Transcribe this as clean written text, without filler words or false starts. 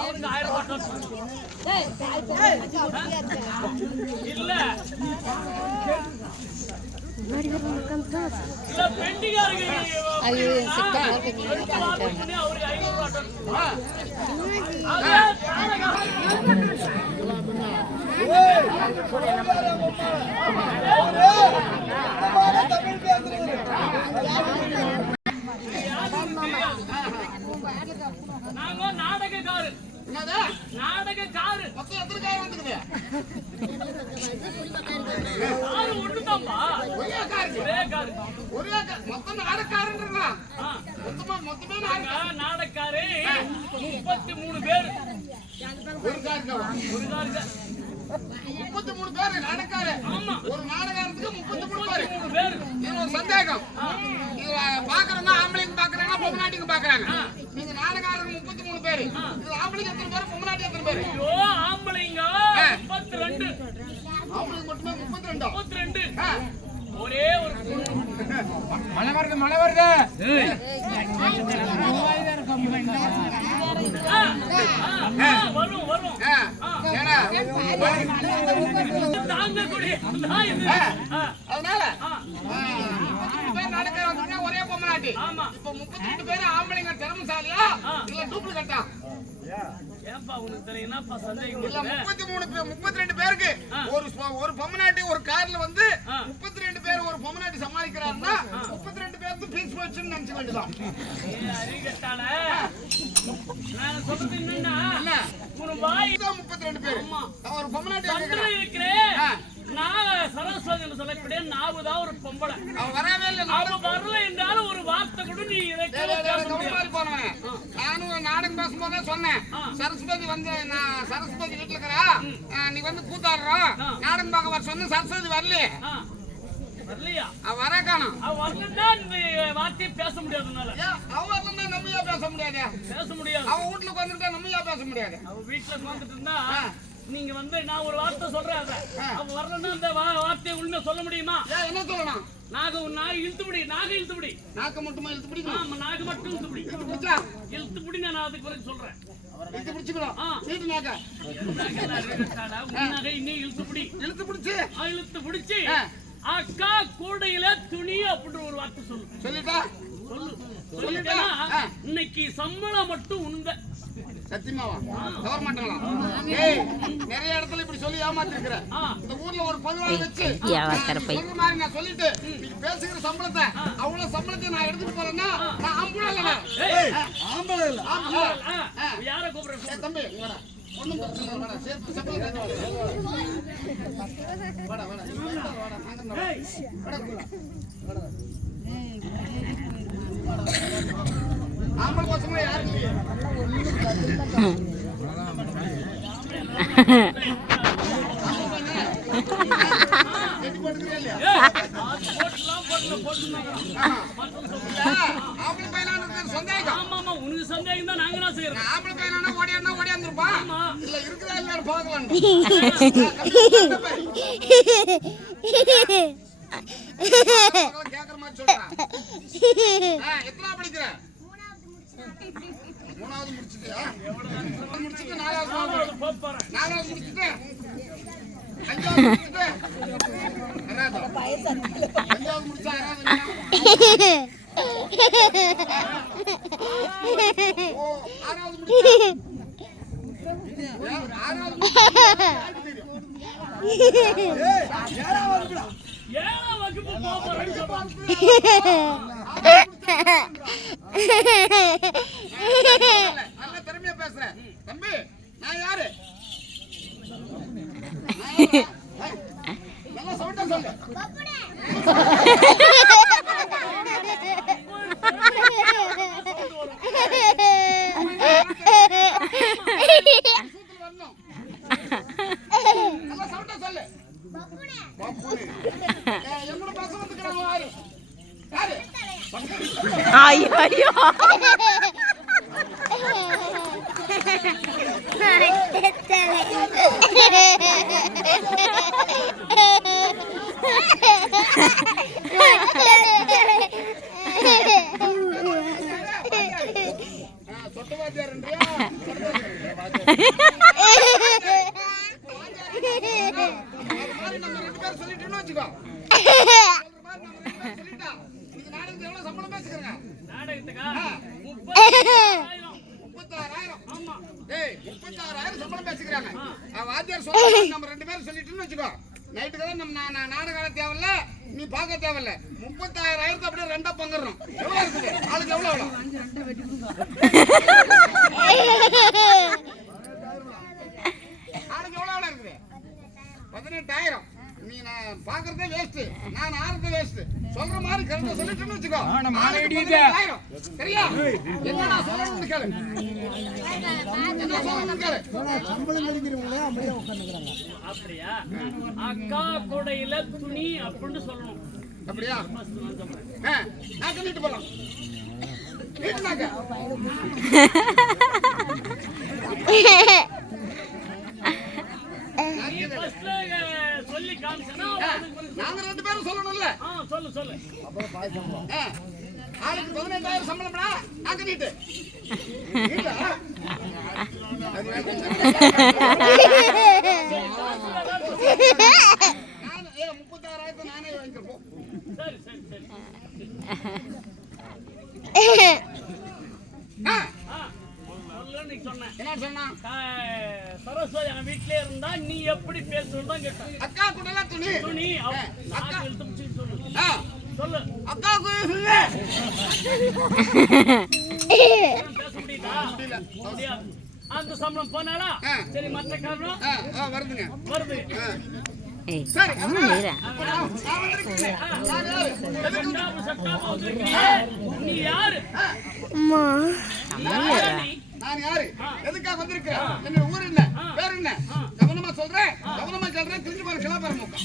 அவருக்கு 1000 இல்ல பெண்டிங்கா இருக்கு. நாங்க நாடகக்காரு. நாடகக்காரு மொத்தம் எத்தனை கார் வந்துக்குது? கார் ஒண்ணுதான்பா. ஒரே கார். மொத்தம் நாடகக்காரன்றா. மொத்தமே நாடகக்காரு 33 பேர். ஒரு காருக்கு 33 பேர் நாடகக்காரு. ஆமா, ஒரு நாடகத்துக்கு 33 பேர். இது ஒரு சந்தேகம். இது பாக்குறவங்க ஆம்பளைங்க பாக்குறாங்க, பொம்னாட்டிங்க பாக்குறாங்க. நீங்க நாடகக்காரங்க 33 பேர். இது ஆம்பளைங்க எத்தனை பேர், பொம்னாட்டி எத்தனை பேர்? ஐயோ, ஆம்பளைங்க 32. ஆம்பளைங்க மட்டுமே 32. ஒரே ஒரு மழை வருது. வரும் அதனால நடக்கிற ஒரே பொம்மநாட்டி. இப்ப 32 பேர் ஆம்பளைங்க திறமசாலியா இல்ல டூப்ளிகேட்டா? 32 பேருக்கு ஒரு பொம்மநாட்டி ஒரு கார்ல வந்து 32 பேர் ஒரு பொம்மநாட்டி சமாளிக்கிறாருன்னா 32 பேருக்கு பீஸ் போச்சுன்னு நினைச்சு வேண்டியதான். நான் சொல்றது என்னன்னா, ஒரு வாய் 32 பேர் ஒரு பொம்மநாட்டி இருக்கிறேன். நான் சரஸ்வதி என்று சொல்லக்கூடிய நாவுதான் ஒரு பொம்பளை. அவன் வரவே இல்லை. அவன் வரல என்றாலும் ஒரு வார்த்தை கூட நீ போனவன். நானும் நாடகம் பேசும்போதே சொன்னேன், சரஸ்வதி வந்து நான் சரஸ்வதி வீட்டுல இருக்கிறா, நீ வந்து கூத்தாடுறோம் நாடகம் பார்க்க வர சொன்ன. சரஸ்வதி வரலையே. வரலையா? அவ வர காணும். அவ வரலன்னா வார்த்தையை பேச முடியாதுனால. அவ வரலன்னா நம்மையா பேச முடியாது. அவ வீட்டுல வந்துட்டா நம்மையா பேச முடியாது. அவ வீட்டுல வந்துட்டு இருந்தா நீங்க வந்து நான் ஒரு வார்த்தை சொல்றேன், அவ வரலன்னா அந்த வார்த்தையை உண்மை சொல்ல முடியுமா? என்ன சொல்லணும்? நாக இழுத்துபடி. நாக்க மட்டுமா இழுத்துபடி? ஆமா, நாக மட்டும் இழுத்துபடி. இழுத்துபடி நான் அதுக்கு பிறகு சொல்றேன். இழுத்து பிடிச்சு அக்கா கூடையில துணி அப்படின்னு ஒரு வார்த்தை சொல்லிட்டா. இன்னைக்கு சம்பளம் மட்டும் உண்ட. சத்தியமாவா? கவர்மெண்ட்ங்களா? நிறைய இடத்துல இப்படி சொல்லி ஏமாத்திருக்கிற. இந்த ஊர்ல ஒரு பொதுவாக வச்சு சொல்ற மாதிரி நான் சொல்லிட்டு நீங்க பேசுகிற சம்பளத்தை அவ்வளவு சம்பளத்தை நான் எடுத்துட்டு போறேன்னா நான் ஆம்பளை இல்ல. யார கூப்பிடுறேன்? தம்பி ஒண்ணும் பிரச்சனை இல்ல. சேர்த்து சம்பளம் ஆம்பளை பசங்க யாருக்கு சந்தேகம் தான். நாங்க என்ன செய்யறோம்? ஆம்பளை பையனா ஓடியாந்துருப்பான். இல்ல இருக்குதா இல்ல பாக்கலாம். கேக்குற மாதிரி சொல்றேன். எத்தனை படிக்கிற? மூணாவது முடிச்சிட்டியா? முடிச்சிட்டு நாலாவது போறேன். நாலாவது முடிச்சிட்டு அஞ்சாவது முடிச்சிட்டு அஞ்சாவது முடிச்சா ஆறாவது முடிச்சா ஏழாவது வகுப்பு போறேன்னு நல்ல திறமையா பேசுறேன் தம்பி. நான் யாரு? நல்லா சவுண்டா சொல்லு. நல்லா சவுண்டா சொல்லு. என்னோட பசங்க வந்துக்கிறாங்க. யாரு? ஐயோ சொட்டவாத்தியார் நம்ம 2 பேரும் சொல்லிட்டோம்னு வச்சுக்கோ. நாடகத்துக்கு எவ்வளவு சம்பளம் பேசுகிறேங்க? நாடகத்துக்கா 36,000. ஆமா டேய் 36,000 சம்பளம் பேசிக்கிறாங்க. வாத்தியார் சொல்றாங்க நம்ம 2 பேரும் சொல்லிட்டோம்னு வச்சுக்கோ. நைட்டுக்கு நம்ம நாடகம் தேவையில்ல, நீ பார்க்க தேவையில்ல. 36,000 அப்படியே ரெண்டா பங்குறோம். எவ்வளவு இருக்குது? ஆளுக்கு எவ்வளவு? ஆளுக்கு எவ்வளவு இருக்குது? 18,000. நீ நான் பாக்குறதே வேஸ்ட், நான் ஆறுறதே வேஸ்ட். சொல்ற மாதிரி கரெக்டா சொல்லிட்டேன்னு வச்சுக்கோ. 18,000 சரியா? என்ன நான் சொல்லணும்னு கேளு. என்ன சொல்லணும்னு கேளு. சம்பளம் கிடைக்கிறவங்களே அப்படியே உட்கார்ந்துக்கறாங்க. அப்படியா? அக்கா கூடையில துணி அப்படினு சொல்லணும். அப்படியா? நான் சொல்லிட்டு போலாம். கேட்னாங்க. சொல்லி காமிச்சனா நாங்க 2 பேரும் சொல்லணும்ல. சொல்லு சொல்லு. ஆளுக்கு 18,000 சம்பளம்டா. நான் கட்டிட்டு. இல்ல. நான் 36,000 நானே வாங்கிக்கிறேன் போ. சரி சரி சரி. என்ன சொன்னா? சரஸ்வதி என் வீட்லயே இருந்தா நீ எப்படி பேசுறதா கேட்டேன். அக்கா கூட துணி துணி அக்கா சொல்லு சொல்லு அக்கா கூட சொல்லு. பேச முடியல. அந்த சம்பளம் போனாலா? சரி மற்ற காரணம் வருதுங்க வருது. சரி நீ யாரு? அம்மா நான் யாரு? எதுக்காக வந்திருக்கேன்? என்ன ஊர் என்ன? பேர் என்ன? கவனமா சொல்றேன், கவனமா சொல்றேன். திரும்பி பாரு சிலாபரம் முக்கா.